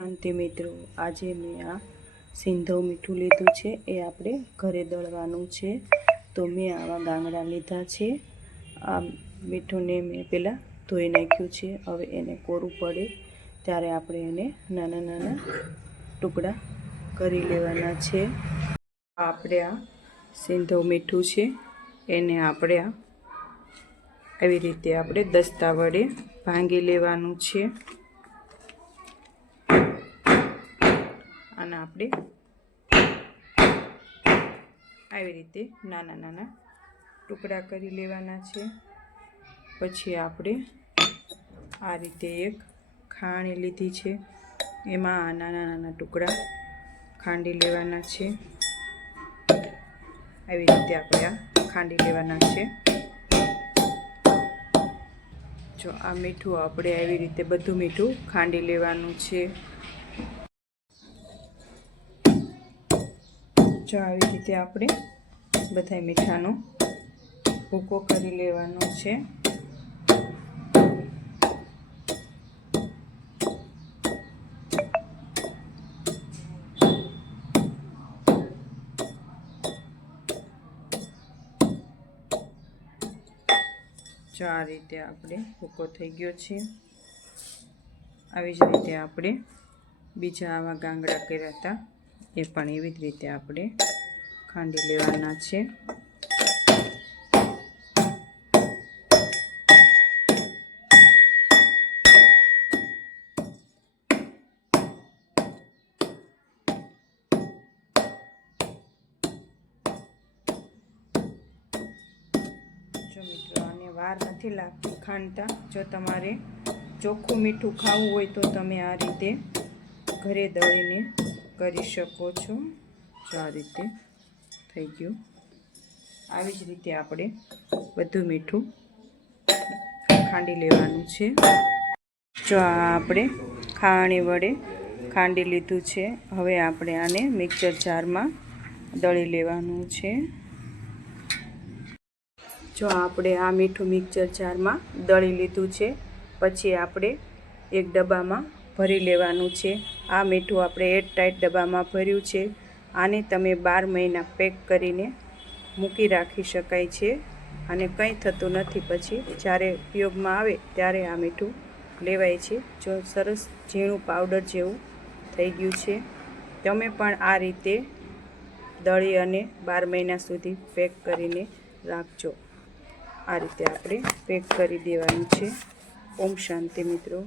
શાંતિ મિત્રો, આજે મેં આ સિંધવ મીઠું લીધું છે, એ આપણે ઘરે દળવાનું છે. તો મેં આવા ગાંગડા લીધા છે. આ મીઠુંને મેં પહેલાં ધોઈ નાખ્યું છે, હવે એને કોરું પડે. ત્યારે આપણે એને નાના નાના ટુકડા કરી લેવાના છે. આપણે આ સિંધવ મીઠું છે, એને આપણે આ આવી રીતે આપણે દસ્તા વડે ભાંગી લેવાનું છે. અને આપણે આવી રીતે નાના નાના ટુકડા કરી લેવાના છે. પછી આપણે આ રીતે એક ખાણી લીધી છે. એમાં આ નાના નાના ટુકડા ખાંડી લેવાના છે. આવી રીતે આપણે આ ખાંડી લેવાના છે. જો આ મીઠું આપણે આવી રીતે બધું મીઠું ખાંડી લેવાનું છે. જો આવી રીતે આપણે બધા મીઠાનો ભૂકો કરી લેવાનો છે. જો આ રીતે આપણે ભૂકો થઈ ગયો છે. આવી જ રીતે આપણે બીજા આવા ગાંગડા કર્યા હતા. એ પણ એવી જ રીતે આપણે ખાંડી લેવાના છે. મિત્રો, આને વાર નથી લાગતી ખાંડતા. જો તમારે ચોખ્ખું મીઠું ખાવું હોય તો તમે આ રીતે ઘરે દળીને કરી શકો છો. જો આ રીતે થઈ ગયું. આવી જ રીતે આપણે બધું મીઠું ખાંડી લેવાનું છે. જો આ આપણે ખાણી વડે ખાંડી લીધું છે. હવે આપણે આને મિક્સર જારમાં દળી લેવાનું છે. જો આપણે આ મીઠું મિક્સર જારમાં દળી લીધું છે, પછી આપણે એક ડબ્બામાં ભરી લેવાનું છે. આ મીઠું આપણે એર ટાઈટ ડબ્બામાં ભર્યું છે. આને તમે બાર મહિના પેક કરીને મૂકી રાખી શકાય છે અને કંઈ થતું નથી. પછી જ્યારે ઉપયોગમાં આવે ત્યારે આ મીઠું લેવાય છે. જો સરસ ઝીણું પાવડર જેવું થઈ ગયું છે. તમે પણ આ રીતે દળી અને બાર મહિના સુધી પેક કરીને રાખજો. આ રીતે આપણે પેક કરી દેવાનું છે. ઓમ શાંતિ મિત્રો.